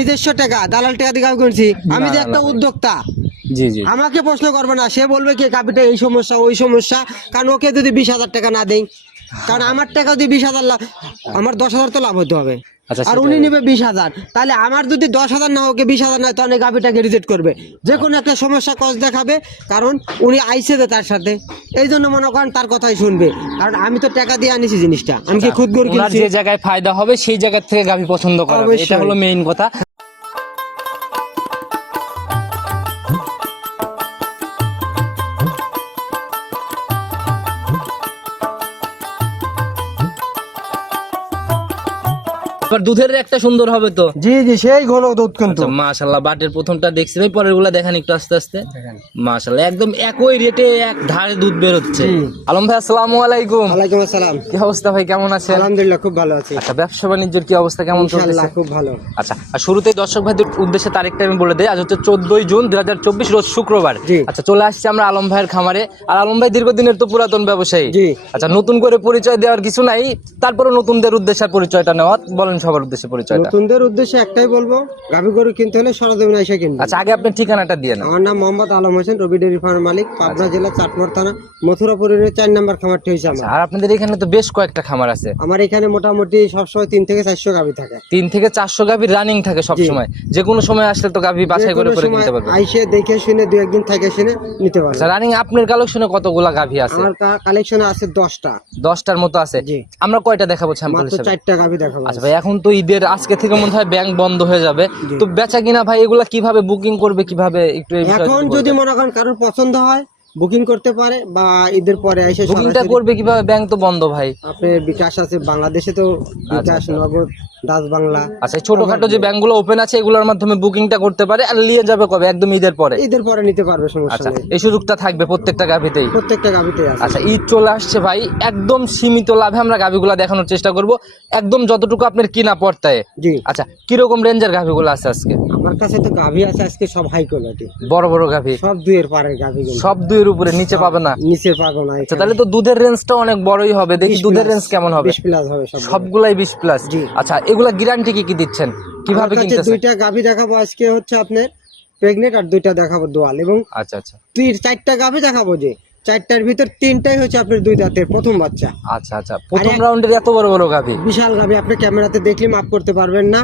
নিজস্ব টাকা দালাল টাকা দিয়ে গাভি কিনছি আমি যে একটা উদ্যোক্তা আমাকে প্রশ্ন করবে না সে বলবে কি গাভিটা এই সমস্যা ওই সমস্যা। কারণ ওকে যদি বিশ হাজার টাকা না দেই কারণ আমার টাকা যদি বিশ হাজার লাভ আমার দশ হাজার তো লাভ হতে হবে। আচ্ছা, আর উনি নেবে বিশ হাজার। তাহলে আমার যদি দশ হাজার না ওকে বিশ হাজার না তাহলে গাভিটাকে রিজেক্ট করবে। যে কোনো একটা সমস্যা কজ দেখাবে কারণ উনি আইসে তো তার সাথে। এই জন্য মনে করেন তার কথাই শুনবে। কারণ আমি তো টাকা দিয়ে আনিছি জিনিসটা। আমি কি খুদ গরু যে জায়গায় ফায়দা হবে সেই জায়গা থেকে গাভী পছন্দ করা অবশ্যই। এটা হলো মেইন কথা। এবার দুধের একটা সুন্দর হবে তো। জি জি সেই ঘন দুধ কিন্তু। আচ্ছা মাশাল্লাহ বাটের প্রথমটা দেখছি। ভাই পরেরগুলা দেখেন একটু আস্তে আস্তে। মাশাল্লাহ একদম একই রেটে এক ধারে দুধ বের হচ্ছে আলম ভাই আসসালামু আলাইকুম। ওয়ালাইকুম আসসালাম। কি অবস্থা ভাই কেমন আছেন? আলহামদুলিল্লাহ খুব ভালো আছি। আচ্ছা ব্যবসা বাণিজ্যের কি অবস্থা কেমন চলতেছে? খুব ভালো। আচ্ছা আর শুরুতেই দর্শক ভাইদের উদ্দেশ্যে তারিখটা আমি বলে দেই। আজ হচ্ছে চোদ্দই জুন দুই হাজার চব্বিশ রোজ শুক্রবার। জি। আচ্ছা চলে আসছি আমরা আলম ভাইয়ের খামারে। আর আলম ভাই দীর্ঘদিনের তো পুরাতন ব্যবসায়ী। জি। আচ্ছা নতুন করে পরিচয় দেওয়ার কিছু নাই। তারপরে নতুনদের উদ্দেশ্যে পরিচয়টা নেওয়া বলেন সবার উদ্দেশ্যে পরিচয়টা? নতুনদের উদ্দেশ্যে একটাই বলব গাভী গরু কিনতে হলে সরজমিন এসে কিনবে আচ্ছা আগে আপনার ঠিকানাটা দিয়ে না আমার নাম মোহাম্মদ আলম হোসেন রবি ডেয়ারি ফার্ম মালিক পাবনা আচ্ছা। জেলা চাটমোর থানা মথুরাপুরের চার নাম্বার খামারটি হয়েছে আমার। আর আপনাদের এখানে তো বেশ কয়েকটা খামার আছে। আমার এখানে মোটামুটি সবসময় তিন থেকে চারশো গাভী থাকে। তিন থেকে চারশো গাভি রানিং থাকে সব সময় যে কোনো সময় আসলে তো গাভী বাছাই করে করে কিনতে পারবে আইসে দেখে শুনে দু একদিন থেকে শুনে নিতে পারবে আচ্ছা রানিং আপনার কালেকশনে কতগুলা গাভী আছে? আমার কালেকশনে আছে দশটা। দশটার মতো আছে। আমরা কয়টা দেখাবো স্যাম্পল মাত্র হিসেবে? চারটা গাভী দেখাবো। আচ্ছা ভাই এখন তো ঈদের আজকে থেকে মনে হয় ব্যাংক বন্ধ হয়ে যাবে। তো বেচা কিনা ভাই এগুলা কীভাবে বুকিং করবে কীভাবে একটু এখন যদি মনে করেন কারোর পছন্দ হয় বুকিং করতে পারে বা ঈদের পরে এসে বুকিংটা করবে কীভাবে? ব্যাংক তো বন্ধ ভাই। আপনার বিকাশ আছে বাংলাদেশে তো বিকাশ নগদ ডাচ বাংলা। আচ্ছা ছোটখাটো যে ব্যাংকগুলো ওপেন আছে এগুলোর মাধ্যমে বুকিংটা করতে পারে আর নিয়ে যাবে কবে? একদম ঈদের পরে? ঈদের পরে নিতে পারবে সমস্যা আচ্ছা নেই। এই সুযোগটা থাকবে প্রত্যেকটা গাভিতেই? প্রত্যেকটা গাভিতে আছে। আচ্ছা ঈদ চলে আসছে ভাই একদম সীমিত লাভে আমরা গাভিগুলা দেখানোর চেষ্টা করব। একদম যতটুকু আপনার কিনা পড়তায়। জি। আচ্ছা কীরকম রেঞ্জের গাভিগুলো আছে আজকে? আমার কাছে তো গাভি আছে আজকে সব হাই কোয়ালিটি বড় বড় গাভি? সব দুইয়ের পারের গাভি সব দুইয়ের উপরে নিচে পাবে না? নিচে পাবো না আচ্ছা তাহলে তো দুধের রেঞ্জটা অনেক বড়ই হবে। দেখি দুধের রেঞ্জ কেমন হবে? বিশ প্লাস হবে সবগুলাই বিশ প্লাস জি। আচ্ছা এগুলা গ্যারান্টি কি কি দিচ্ছেন? কীভাবে কিনতেছেন? দুইটা গাভি দেখাবো। আজকে হচ্ছে আপনার প্রেগনেন্ট আর দুইটা দেখাবো দোয়াল এবং আচ্ছা আচ্ছা। তুই চারটা গাভি দেখাবো যে চারটার ভিতর তিনটাই হচ্ছে আপনার দুই দাঁতের প্রথম বাচ্চা। আচ্ছা আচ্ছা। প্রথম রাউন্ডের এত বড় বড় গাভি? বিশাল গাভি আপনি ক্যামেরাতে দেখলে মাপ করতে পারবেন না।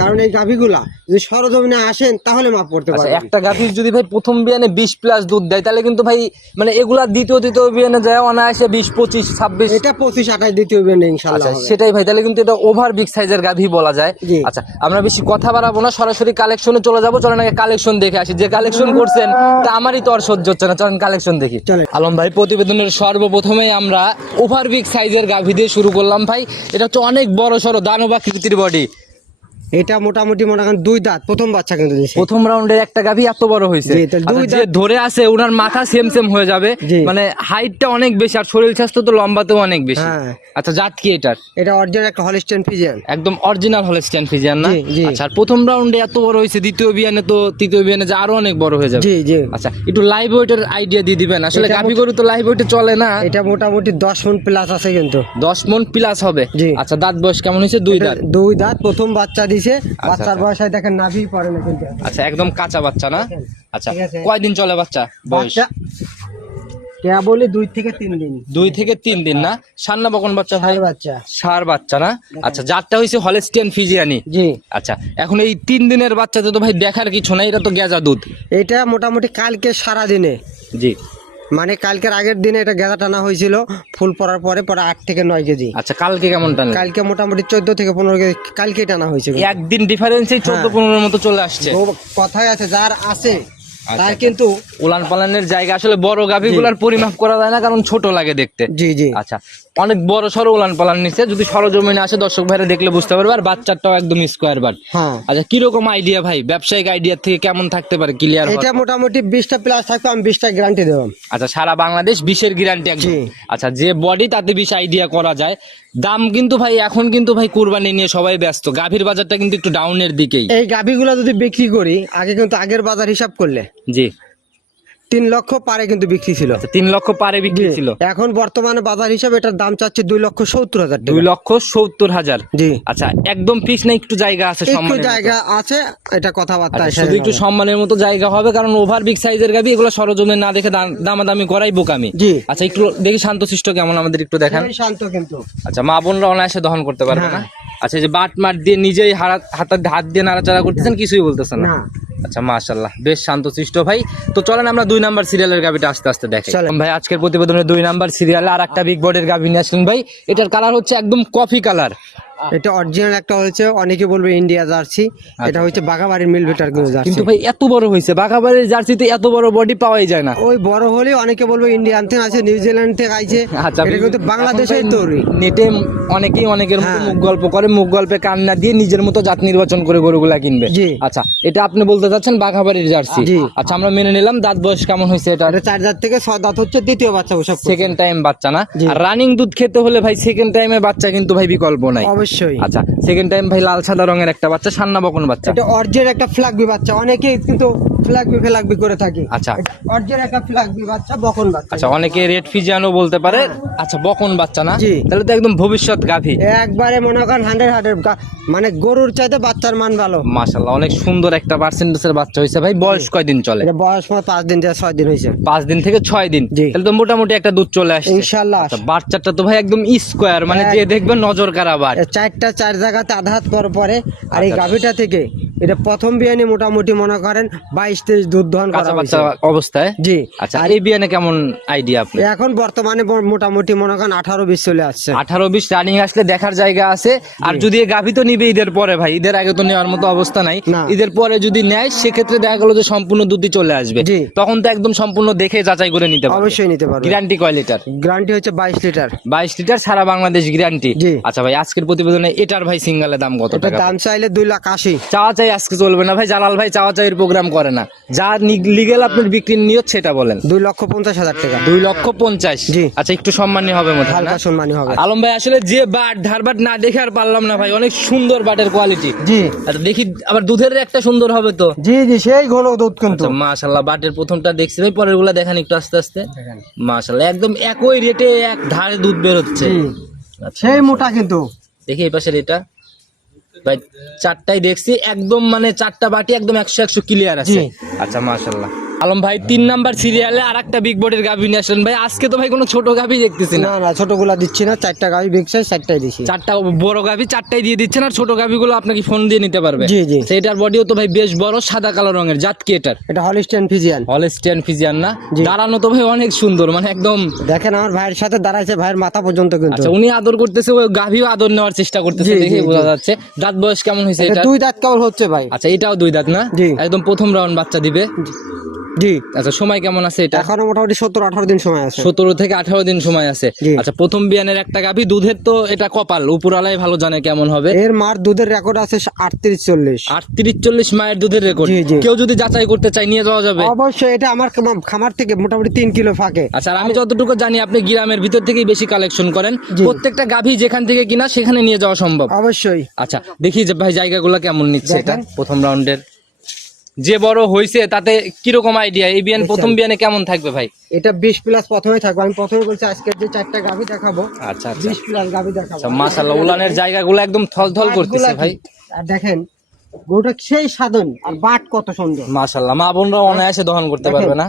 কারণ এই গাভিগুলা যদি সরজমিনে আসেন তাহলে মাপ করতে আচ্ছা পারবেন। একটা গাভীর যদি ভাই প্রথম বিয়ানে বিশ প্লাস দুধ দেয় তাহলে কিন্তু ভাই মানে এগুলা দ্বিতীয় দ্বিতীয় বিয়ানে যায় অনায়াসে বিশ পঁচিশ ছাব্বিশ। এটা পঁচিশ আঠাশ দ্বিতীয় বেনে ইনশাল্লাহ আচ্ছা সেটাই ভাই তাহলে কিন্তু এটা ওভার বিগ সাইজের গাভী বলা যায়। আচ্ছা আমরা বেশি কথা বাড়াবো না সরাসরি কালেকশনে চলে যাব। চলেন আগে কালেকশন দেখে আসি। যে কালেকশন করছেন তা আমারই তো আর সহ্য হচ্ছে না। চলেন কালেকশন দেখি। চলেন। আলম ভাই, প্রতিবেদনের সর্বপ্রথমে আমরা ওভারবিগ সাইজের গাভী দিয়ে শুরু করলাম ভাই। এটা হচ্ছে অনেক বড় সড়ো দানব আকৃতির বডি এটা মোটামুটি মনে করেন দুই দাঁত প্রথম বাচ্চা কিন্তু প্রথম রাউন্ডের একটা গাভী এত বড় হয়েছে আচ্ছা, যে ধরে আছে ওনার মাথা সেম সেম হয়ে যাবে। মানে হাইটটা অনেক বেশি আর শরীর স্বাস্থ্য তো লম্বাতেও অনেক বেশি। হ্যাঁ। আচ্ছা জাত কি এটার? এটা অরিজিনাল একটা হলিস্টেন ফিজিয়ান একদম অরিজিনাল হলস্টিয়ান ফিজিয়ান না। আচ্ছা আর প্রথম রাউন্ডে এত বড় হয়েছে দ্বিতীয় বিয়ানে তো তৃতীয় বিয়ানে যে আরও অনেক বড় হয়ে যাবে। জি জি। আচ্ছা একটু লাইভ ওয়েটের আইডিয়া দিয়ে দিবেন। আসলে গাভী গরু তো লাইভ ওয়েটে চলে না। এটা মোটামুটি দশ মন প্লাস আছে কিন্তু। দশ মন প্লাস হবে। আচ্ছা দাঁত বয়স কেমন হয়েছে দুই দাঁত। দুই দাঁত প্রথম বাচ্চা দিছে বাচ্চার আচ্ছা। বয়স হয় দেখেন নাভি পড়ে না কিন্তু। আচ্ছা একদম কাঁচা বাচ্চা না? আচ্ছা কয়দিন চলে বাচ্চা বয়স? কেবলই দুই থেকে তিন দিন। দুই থেকে তিন দিন না? সান্না বকন বাচ্চা বাচ্চা। সার বাচ্চা না? আচ্ছা জাতটা হয়েছে হলেস্টিয়ান ফিজিয়ানি জি। আচ্ছা এখন এই তিন দিনের বাচ্চাতে তো ভাই দেখার কিছু না এটা তো গেজা দুধ। এটা মোটামুটি কালকে সারা দিনে জি। মানে কালকের আগের দিনে এটা গেঁদা টানা হয়েছিল ফুল পড়ার পরে পরে আট থেকে নয় কেজি। আচ্ছা কালকে কেমন টানা? কালকে মোটামুটি চোদ্দ থেকে পনেরো কেজি কালকে টানা হয়েছিল একদিন ডিফারেন্সে চোদ্দ পনেরো পনেরোর মতো চলে আসছে। কথায় কথাই আছে যার আছে তার আচ্ছা। কিন্তু উলান পালানের জায়গা আসলে বড় গাভিগুলার পরিমাপ করা যায় না কারণ ছোট লাগে দেখতে। জি জি। আচ্ছা অনেক বড় সড়ো উলান পালান নিচে যদি সরজমিনে আসে দর্শক ভাইরা দেখলে বুঝতে পারবে আর বাচ্চাটাও একদম স্কোয়ার বার আচ্ছা কীরকম আইডিয়া ভাই? ব্যবসায়িক আইডিয়া থেকে কেমন থাকতে পারে ক্লিয়ার এটা মোটামুটি বিশটা প্লাস থাকবে আমি বিশটা গ্যারান্টি দেবো। আচ্ছা সারা বাংলাদেশ বিশের গ্যারান্টি একদম। আচ্ছা যে বডি তাতে বিশ আইডিয়া করা যায় দাম কিন্তু ভাই এখন কিন্তু ভাই কুরবানি নিয়ে সবাই ব্যস্ত। গাভীর বাজারটা কিন্তু একটু ডাউনের দিকেই। এই গাভীগুলো যদি বিক্রি করি আগে কিন্তু আগের বাজার হিসাব করলে। জি। তিন লক্ষ পারে কিন্তু বিক্রি ছিল। আচ্ছা তিন লক্ষ পারে বিক্রি ছিল। এখন বর্তমানে বাজার হিসাবে এটার দাম চাচ্ছে দুই লক্ষ সত্তর হাজার দুই লক্ষ সত্তর হাজার। জি। আচ্ছা একদম ফিক্স না একটু জায়গা আছে একটু জায়গা আছে এটা কথাবার্তা আচ্ছা, শুধু একটু সম্মানের মতো জায়গা হবে কারণ ওভার বিগ সাইজের গাবি এগুলো সরজমে না দেখে দাম- দামাদামি করাই বোকামি। জি। আচ্ছা একটু দেখি শান্তশিষ্ট কেমন আমাদের একটু দেখান। শান্ত কিন্তু। আচ্ছা মা বোনরা অনায়াসে দহন করতে পারবে না? হ্যাঁ। আচ্ছা যে বাট মার দিয়ে নিজেই হাত হাত- হাত দিয়ে নাড়াচাড়া করতেছেন কিছুই বলতেছেন না? আচ্ছা মাশাল্লাহ বেশ শান্তশিষ্ট ভাই। তো চলেন আমরা দুই নাম্বার সিরিয়ালের গাভীটা আস্তে আস্তে দেখি। চলেন। ভাই আজকের প্রতিবেদনে দুই নাম্বার সিরিয়ালে আর একটা বিগ বোর্ডের গাভি নিয়ে আসলেন ভাই। এটার কালার হচ্ছে একদম কফি কালার এটা অরিজিনাল একটা হচ্ছে অনেকে বলবে ইন্ডিয়া জার্সি এটা হচ্ছে বাগাবাড়ির মিল ভিটার কিন্তু জার্সি কিন্তু ভাই এত বড় হয়েছে বাঘাবাড়ির জার্সিতে এত বড় বডি পাওয়াই যায় না। ওই বড় হলে অনেকে বলবে ইন্ডিয়ান থেকে আছে নিউজিল্যান্ড থেকে আইছে। আচ্ছা এটা কিন্তু বাংলাদেশেই তৈরি। নেটে অনেকেই অনেকের মতো হ্যাঁ। মুখ গল্প করে মুখ গল্পে কান্না দিয়ে নিজের মতো জাত নির্বাচন করে গরুগুলা কিনবে। আচ্ছা এটা আপনি বলতে চাচ্ছেন বাঘাবাড়ির জার্সি। আচ্ছা আমরা মেনে নিলাম দাঁত বয়স কেমন হয়েছে এটা? এটা চার দাঁত থেকে ছয় দাঁত হচ্ছে দ্বিতীয় বাচ্চা সেকেন্ড টাইম বাচ্চা না? আর রানিং দুধ খেতে হলে ভাই সেকেন্ড টাইমে বাচ্চা কিন্তু ভাই বিকল্প নাই। অবশ্যই। আচ্ছা সেকেন্ড টাইম ভাই লাল সাদা রঙের একটা বাচ্চা সান্না বকন বাচ্চা। এটা অর্জের একটা ফ্ল্যাগবি বাচ্চা। অনেকেই কিন্তু ফ্ল্যাগবি ফ্ল্যাগবি করে থাকে। আচ্ছা। অর্জের একটা ফ্ল্যাগবি বাচ্চা বকন বাচ্চা। আচ্ছা অনেকে রেড ফিজিয়ানো বলতে পারে। আচ্ছা বকন বাচ্চা না? জি। তাহলে তো একদম ভবিষ্যৎ গাভী। একবারে মনে করেন হান্ড্রেড হান্ড্রেড মানে গরুর চাইতে বাচ্চার মান ভালো। মাশাল্লাহ অনেক সুন্দর একটা পার্সেন্টেজের বাচ্চা হয়েছে ভাই। বয়স কয়দিন চলে? বয়স পাঁচ দিন থেকে ছয় দিন হয়েছে পাঁচ দিন থেকে ছয় দিন। তাহলে তো মোটামুটি একটা দুধ চলে আসছে। ইনশাল্লাহ আচ্ছা, বাচ্চাটা তো ভাই একদম স্কোয়ার মানে যে দেখবে নজর কারা বাট চারটা চার জায়গাতে আধাত করার পরে আর এই আচ্ছা। গাভিটা থেকে এটা প্রথম বিয়ানে মোটামুটি মনে করেন বাইশ তেইশ দুধ দহন করা হয়েছে অবস্থায়? জি। আচ্ছা আর এই বিয়ানে কেমন আইডিয়া আপনি? এখন বর্তমানে মোটামুটি মনে করেন আঠারো বিশ চলে আসছে। আঠারো বিশ রানিং আসলে দেখার জায়গা আছে। আর যদি গাভী তো নিবে ঈদের পরে ভাই ঈদের আগে তো নেওয়ার মতো অবস্থা নাই। ঈদের পরে যদি নেয় সেক্ষেত্রে দেখা গেল যে সম্পূর্ণ দুধই চলে আসবে। তখন তো একদম সম্পূর্ণ দেখে যাচাই করে নিতে পারবে। অবশ্যই নিতে পারবে। গ্যারান্টি কয় লিটার গ্যারান্টি হচ্ছে বাইশ লিটার বাইশ লিটার সারা বাংলাদেশ গ্যারান্টি আচ্ছা ভাই আজকের প্রতিবেদনে এটার ভাই সিঙ্গালের দাম কত টাকা? দাম চাইলে দুই লাখ আশি। চাওয়া চাই আজকে চলবে না ভাই জালাল ভাই চাওয়া চাইয়ের প্রোগ্রাম করে না। যা লিগেল আপনার বিক্রির নিয়ত সেটা বলেন। দুই লক্ষ পঞ্চাশ হাজার টাকা। দুই লক্ষ পঞ্চাশ? জি। আচ্ছা একটু সম্মানী হবে মনে হালকা সম্মানী হবে। আলম ভাই আসলে যে বাট ধার বাট না দেখে আর পারলাম না ভাই। অনেক সুন্দর বাটের কোয়ালিটি জি। আচ্ছা দেখি আবার দুধের একটা সুন্দর হবে তো? জি জি সেই ঘন দুধ কিন্তু। আচ্ছা মাশাল্লাহ বাটের প্রথমটা দেখছি ভাই পরেরগুলা দেখেন একটু আস্তে আস্তে। মাশাল্লাহ একদম একই রেটে এক ধারে দুধ বের হচ্ছে। আচ্ছা, সেই মোটা কিন্তু। দেখি এই পাশের এটা। ভাই চারটাই দেখছি একদম মানে চারটা বাটি একদম একশো একশো ক্লিয়ার আছে। আচ্ছা মাশাল্লাহ। আলম ভাই তিন নাম্বার সিরিয়ালে আর একটা বিগ বোর্ডের গাভি নিয়ে আসলেন। ভাই আজকে তো ভাই কোনো ছোট গাভি দেখতেছি না। না ছোটগুলা দিচ্ছি না চারটা গাড়ি বিকছে চারটাই দিচ্ছি চারটা বড় গাভি চারটাই দিয়ে দিচ্ছেন আর ছোট গাভিগুলো আপনাকে ফোন দিয়ে নিতে পারবে। জি, জি। সেটার বডিও তো ভাই বেশ বড় সাদা কালো রঙের জাত কি এটার। এটা হলিস্টেন ফিজিয়ান হলস্টিয়ান ফিজিয়ান না? দাঁড়ানো তো ভাই অনেক সুন্দর মানে একদম দেখেন আমার ভাইয়ের সাথে দাঁড়াইছে ভাইয়ের মাথা পর্যন্ত কিন্তু। আচ্ছা উনি আদর করতেছে ওই গাভিও আদর নেওয়ার চেষ্টা করতেছে দেখে বোঝা যাচ্ছে। দাঁত বয়স কেমন হয়েছে এটা দুই দাঁত কেবল হচ্ছে ভাই। আচ্ছা এটাও দুই দাঁত না? জি। একদম প্রথম রাউন্ড বাচ্চা দিবে। জি। আচ্ছা সময় কেমন আছে এটা? এখনও মোটামুটি সত্তর আঠারো দিন সময় আছে। সতেরো থেকে আঠারো দিন সময় আছে। আচ্ছা প্রথম বিয়ানের একটা গাভি দুধের তো এটা কপাল উপরালাই ভালো জানে কেমন হবে। এর মার দুধের রেকর্ড আছে আটত্রিশ চল্লিশ। আটত্রিশ চল্লিশ মায়ের দুধের রেকর্ড। কেউ যদি যাচাই করতে চাই নিয়ে যাওয়া যাবে? অবশ্যই এটা আমার খামার থেকে মোটামুটি তিন কিলো ফাঁকে। আচ্ছা আমি যতটুকু জানি আপনি গ্রামের ভিতর থেকেই বেশি কালেকশন করেন। প্রত্যেকটা গাভি যেখান থেকে কিনা সেখানে নিয়ে যাওয়া সম্ভব। অবশ্যই। আচ্ছা দেখি যে ভাই জায়গাগুলো কেমন নিচ্ছে এটা প্রথম রাউন্ডের যে বড় হয়েছে তাতে কীরকম আইডিয়া এই বিয়ান প্রথম বিয়ানে কেমন থাকবে ভাই? এটা বিশ প্লাস প্রথমে থাকবে। আমি প্রথমে বলছি আজকে যে চারটা গাভি দেখাবো আচ্ছা আচ্ছা। বিশ প্লাস গাভি দেখাবো। মাশাআল্লাহ উলানের জায়গাগুলো একদম থলথল করতেছে ভাই। আর দেখেন গরুটা সেই সাধন আর বাট কত সুন্দর। মাশাআল্লাহ মা বোনরা অনায়াসে দহন করতে পারবে না।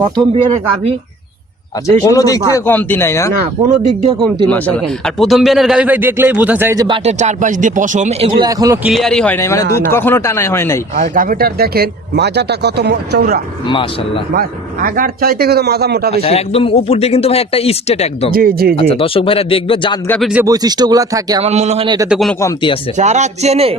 প্রথম বিয়ানে গাভি আচ্ছা যে কোনো দিক থেকে কমতি নাই না? না কোনো দিক দিয়ে কমতি মাশাআল্লাহ। দেখেন। আর প্রথম বিয়ানের ভাই দেখলেই বোঝা যায় যে বাটের চারপাশ দিয়ে পশম এগুলো এখনও ক্লিয়ারই হয় নাই মানে দুধ কখনো টানাই হয় নাই। আর দেখেন মাজাটা কত চৌড়া মাশাল্লাহ আগার চাইতে কিন্তু মাজা মোটা আচ্ছা, বেশি। একদম উপর দিয়ে কিন্তু ভাই একটা স্টেট একদম। জি জি জি। আচ্ছা দর্শক ভাইরা দেখবে জাত গাভির যে বৈশিষ্ট্যগুলো থাকে আমার মনে হয় না এটাতে কোনো কমতি আছে। যারা চেনে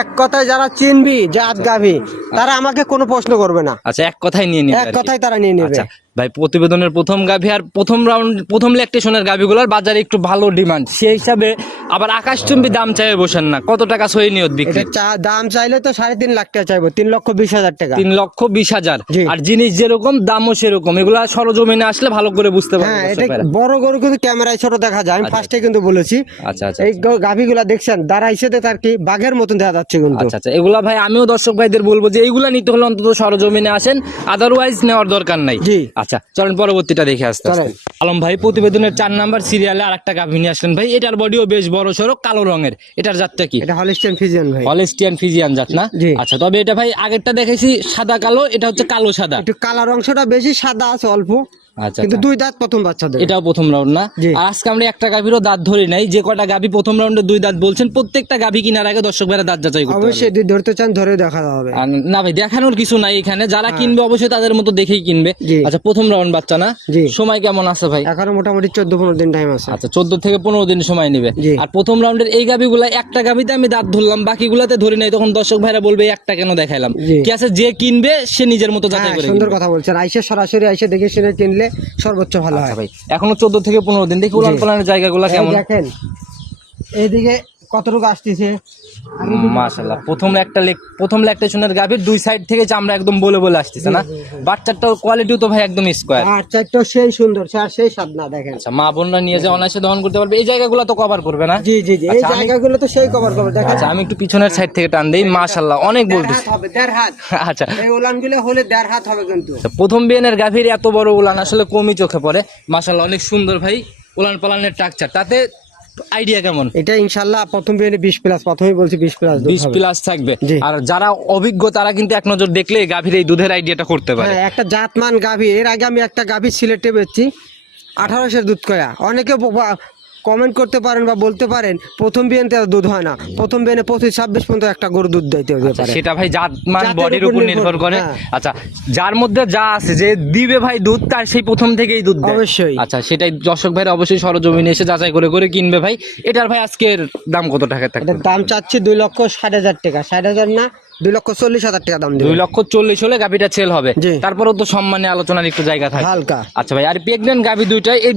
এক কথায় যারা চিনবি জাত গাভি তারা আমাকে কোনো প্রশ্ন করবে না। আচ্ছা এক কথাই নিয়ে নিবে এক কথায় তারা নিয়ে নেবে। আচ্ছা ভাই প্রতিবেদনের প্রথম গাভি আর প্রথম রাউন্ড প্রথম ল্যাকটেশনের গাভিগুলোর বাজারে একটু ভালো ডিমান্ড সেই হিসাবে আবার আকাশচুম্বী দাম চাইবে বসেন না। কত টাকা সহি নিয়ত বিক্রি? এটা চা- দাম চাইলে তো সাড়ে তিন লাখ টাকা চাইব তিন লক্ষ বিশ হাজার টাকা। তিন লক্ষ বিশ হাজার। জি। আর জিনিস যেরকম দামও সেরকম। এগুলা সরজমিনে আসলে ভালো করে বুঝতে পারবে হ্যাঁ এটা। বড় গরু কিন্তু ক্যামেরায় ছোট দেখা যায়। আমি ফার্স্টে কিন্তু বলেছি। আচ্ছা আচ্ছা এই গাভিগুলা দেখছেন দাঁড়াইছে তো তার কি বাঘের মতন দেখা যাচ্ছে কিন্তু। আচ্ছা আচ্ছা। এগুলা ভাই আমিও দর্শক ভাইদের বলব যে এইগুলা নিতে হলে অন্তত সরজমিনে আসেন। আদারওয়াইজ নেওয়ার দরকার নাই। জি। আচ্ছা চলেন পরবর্তীটা দেখে আসতে আসতে। চলেন। আলম ভাই প্রতিবেদনের চার নাম্বার সিরিয়ালে আর একটা গাভী নিয়ে আসলেন ভাই। এটার বডিও বেশ বড়। সড়ো কালো রঙের। এটার জাতটা কি? এটা হলিস্টিয়ান ফিজিয়ান ভাই। হলেস্টিয়ান ফিজিয়ান জাত না? আচ্ছা তবে এটা ভাই আগেরটা দেখেছি সাদা কালো এটা হচ্ছে কালো সাদা। একটু কালার অংশটা বেশি সাদা আছে অল্প। আচ্ছা কিন্তু আচ্ছা। দুই দাঁত প্রথম বাচ্চা দেবে এটাও প্রথম রাউন্ড না? আজকে আমরা একটা গাভীরও দাঁত ধরি নাই যে কটা গাভী প্রথম রাউন্ডে দুই দাঁত বলছেন প্রত্যেকটা গাভী কিনার আগে দর্শক ভাইরা দাঁত যাচাই করতে। অবশ্যই যদি ধরতে চান ধরে দেখা হবে। না ভাই দেখানোর কিছু নাই এখানে যারা কিনবে অবশ্যই তাদের মতো দেখেই কিনবে। আচ্ছা প্রথম রাউন্ড বাচ্চা না? সময় কেমন আছে ভাই? এখনও মোটামুটি চোদ্দ পনেরো দিন টাইম আছে। আচ্ছা চোদ্দ থেকে পনেরো দিন সময় নেবে। আর প্রথম রাউন্ডের এই গাভিগুলা একটা গাভিতে আমি দাঁত ধরলাম বাকিগুলাতে ধরি নাই তখন দর্শক ভাইরা বলবে একটা কেন দেখাইলাম। কি আছে যে কিনবে সে নিজের মতো যাচাই হ্যাঁ করে সুন্দর। কথা বলছেন। আইসে সরাসরি আইসে দেখে শুনে কিনলে সর্বোচ্চ ভালো আচ্ছা হয়। ভাই এখনও চোদ্দ থেকে পনেরো দিন। দেখি উলান পালানের জায়গাগুলো কেমন? দেখেন এইদিকে কতটুকু আসতেছে? মাশাল্লাহ প্রথম একটা লেগ প্রথম ল্যাকটেশনের গাভীর দুই সাইড থেকে চামড়া একদম বলে বলে আসতেছে না? বাচ্চাটার কোয়ালিটিও তো ভাই একদম স্কোয়ার আর চারটাও সেই সুন্দর আর সেই স্বাদ না দেখেন। আচ্ছা মা বোনরা নিয়ে যে অনায়াসে দহন করতে পারবে এই জায়গাগুলো তো কভার করবে না? জি জি জি এই আচ্ছা, জায়গাগুলো তো সেই কভার করবে দেখেন। আচ্ছা আমি একটু পিছনের সাইড থেকে টান দেই মাশাল্লাহ অনেক বলতেছি। হবে দেড় হাত। আচ্ছা। এই উলানগুলো হলে দেড় হাত হবে কিন্তু। আচ্ছা, প্রথম বিয়ানের গাভীর এত বড় উলান আসলে কমই চোখে পড়ে। মাশাল্লাহ অনেক সুন্দর ভাই উলান পালানের টাকচার তাতে আইডিয়া কেমন? এটা ইনশাল্লাহ প্রথম বিয়ে বিশ প্লাস প্রথমেই বলছি বিশ প্লাস বিশ প্লাস থাকবে। আর যারা অভিজ্ঞ তারা কিন্তু এক নজর দেখলে গাভীর এই দুধের আইডিয়াটা করতে পারে। হ্যাঁ একটা জাতমান গাভী। এর আগে আমি একটা গাভী সিলেটে বেচছি আঠারোশের দুধ কয়া। অনেকে কমেন্ট করতে পারেন বা বলতে পারেন প্রথম বিয়েতে দুধ হয় না প্রথম বিয়ে পঁচিশ ছাব্বিশ পর্যন্ত একটা গরু দুধ দিতে হতে আচ্ছা, পারে সেটা ভাই জাতমান জাতের বডির উপর নির্ভর, করে হ্যাঁ। আচ্ছা যার মধ্যে যা আছে যে দিবে ভাই দুধ তার সেই প্রথম থেকেই দুধ। অবশ্যই। আচ্ছা সেটাই দর্শক ভাইরা অবশ্যই সরজমিনে এসে যাচাই করে করে কিনবে ভাই এটার ভাই আজকের দাম কত টাকা এটার দাম চাচ্ছি দুই লক্ষ ষাট হাজার টাকা ষাট হাজার না দুই লক্ষ চল্লিশ হাজার টাকা দাম দুই লক্ষ চল্লিশ হলে গাভিটা সেল হবে। তারপরেও তো সম্মানে আলোচনার একটু জায়গা থাকে। হালকা। আচ্ছা ভাই আর প্রেগনেন্ট গাভি দুইটা এই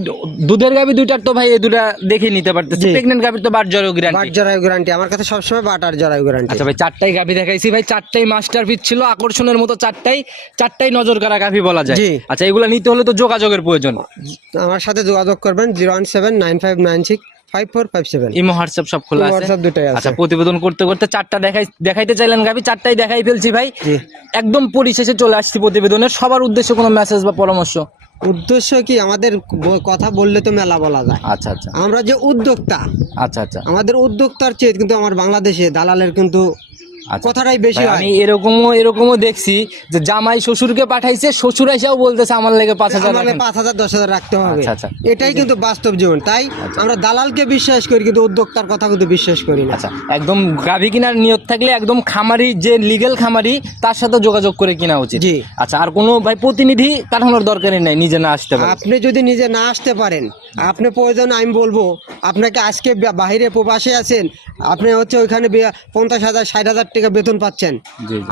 দুধের গাভি দুইটার তো ভাই এই দুটা দেখে নিতে পারতেছে। প্রেগনেন্ট গাভির তো বাট গ্যারান্টি জরায়ু গ্যারান্টি আমার কাছে সবসময় বাট আর জরায়ু গ্যারান্টি আচ্ছা ভাই চারটাই গাভি দেখাইছি ভাই চারটাই মাস্টার পিস ছিল আকর্ষণের মতো চারটাই চারটাই নজর কারা গাভি বলা যায়। আচ্ছা এগুলো নিতে হলে তো যোগাযোগের প্রয়োজন। আমার সাথে যোগাযোগ করবেন zero one seven nine five nine six five four five seven imo WhatsApp সব খোলা আছে? হোয়াটসঅ্যাপ দুটাই আছে। আচ্ছা প্রতিবেদন করতে করতে চারটা দেখাই দেখাইতে চাইলেন চারটাই দেখাই ফেলছি ভাই। একদম পরিশেষে চলে আসছি প্রতিবেদনের সবার উদ্দেশ্যে কোনো মেসেজ বা পরামর্শ? উদ্দেশ্য কি আমাদের কথা বললে তো মেলা বলা যায়। আচ্ছা আচ্ছা। আমরা যে উদ্যোক্তা আচ্ছা আচ্ছা। আমাদের উদ্যোক্তার চেয়ে কিন্তু আমার বাংলাদেশে দালালের কিন্তু। কথাটাই বেশি আমি এরকমও এরকমও দেখছি যে জামাই শ্বশুরকে পাঠাইছে শ্বশুর এসেও বলতেছে আমার লেগে পাঁচ হাজার পাঁচ হাজার দশ হাজার রাখতে হবে। আচ্ছা, আচ্ছা। এটাই কিন্তু বাস্তব জীবন। তাই আমরা দালালকে বিশ্বাস করি কিন্তু উদ্যোক্তার কথা কিন্তু বিশ্বাস করি না। আচ্ছা একদম গাভী কেনার নিয়ত থাকলে একদম খামারি যে লিগেল খামারি তার সাথে যোগাযোগ করে কিনা উচিত। জি। আচ্ছা আর কোনো ভাই প্রতিনিধি পাঠানোর দরকারই নাই নিজে না আসতে পারে। আপনি যদি নিজে না আসতে পারেন আপনি প্রয়োজন আমি বলব আপনাকে আজকে বা- বাইরে প্রবাসে আছেন আপনি হচ্ছে ওইখানে পঞ্চাশ হাজার ষাট হাজার টাকা বেতন পাচ্ছেন।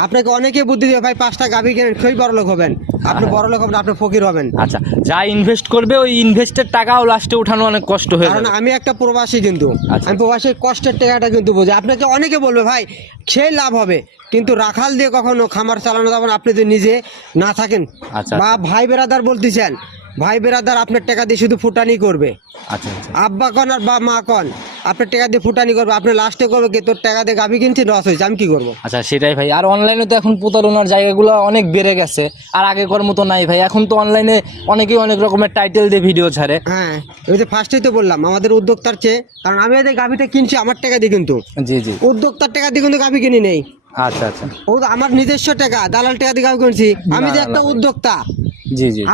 আপনাকে অনেকে বুদ্ধি দিয়ে ভাই পাঁচটা গাভী কেনেন সেই বড় লোক হবেন। আপনি বড় লোক হবেন আপনি ফকির হবেন। আচ্ছা যা ইনভেস্ট করবে ওই ইনভেস্টের টাকাও লাস্টে উঠানো অনেক কষ্ট হয়ে কারণ আমি একটা প্রবাসী কিন্তু। আচ্ছা। আমি প্রবাসীর কষ্টের টাকাটা কিন্তু বুঝি। আপনাকে অনেকে বলবে ভাই সেই লাভ হবে। কিন্তু রাখাল দিয়ে কখনো খামার চালানো যাবে না। আপনি যদি নিজে না থাকেন আচ্ছা। বা ভাই বেরাদার বলতেছেন ভাই বেরাদার আপনার টাকা দিয়ে শুধু ফুটানি করবে। আচ্ছা আচ্ছা। আব্বা কন আর বা মা কন আপনার টাকা দিয়ে ফুটানি করবে আপনি লাস্টে করবে কি তোর টাকা দিয়ে গাভি কিনছি লস হয়েছে আমি কি করব? আচ্ছা সেটাই ভাই। আর অনলাইনে তো এখন প্রতারণার জায়গাগুলো অনেক বেড়ে গেছে আর আগে আগেকার মতো নাই ভাই। এখন তো অনলাইনে অনেকেই অনেক রকমের টাইটেল দিয়ে ভিডিও ছাড়ে। হ্যাঁ ওই যে ফার্স্টেই তো বললাম আমাদের উদ্যোক্তার চেয়ে কারণ আমি এই গাভিটা কিনছি আমার টাকা দিয়ে কিন্তু। জি জি। উদ্যোক্তার টাকা দিয়ে কিন্তু গাভি কিনি নেই। আচ্ছা আচ্ছা। ও তো আমার নিজস্ব টাকা দালাল টাকা দিয়ে গাভি কিনছি। আমি যে একটা উদ্যোক্তা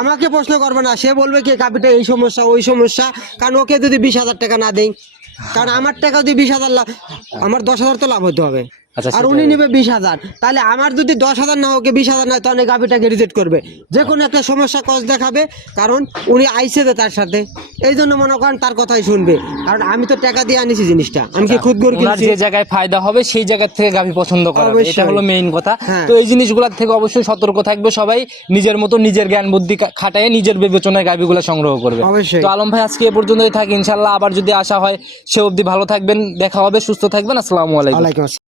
আমাকে প্রশ্ন করবে না, সে বলবে কি কাপিটা এই সমস্যা, ওই সমস্যা। কারণ ওকে যদি বিশ হাজার টাকা না দেয় কারণ আমার টাকা যদি বিশ হাজার লাভ আমার দশ হাজার তো লাভ হতে হবে। আর উনি নেবে বিশ হাজার। তাহলে আমার যদি দশ হাজার না ওকে বিশ হাজার নয় তাহলে গাভিটাকে রিজেক্ট করবে। যে কোনো একটা সমস্যা কজ দেখাবে কারণ উনি আইসে তো তার সাথে। এই জন্য মনে করেন তার কথাই শুনবে। কারণ আমি তো টাকা দিয়ে আনিছি জিনিসটা। আমি কি খুদ গরু কিনছি? যে জায়গায় ফায়দা হবে সেই জায়গা থেকে গাভী পছন্দ করা। এটা হলো মেইন কথা। হ্যাঁ। তো এই জিনিসগুলোর থেকে অবশ্যই সতর্ক থাকবে সবাই। নিজের মতো নিজের জ্ঞান বুদ্ধি খাটায় নিজের বিবেচনায় গাভীগুলো সংগ্রহ করবে। অবশ্যই। তো আলম ভাই আজকে এ পর্যন্তই থাকি। ইনশাল্লাহ আবার যদি আসা হয় সে অবধি ভালো থাকবেন দেখা হবে সুস্থ থাকবেন। আসসালামু আলাইকুম।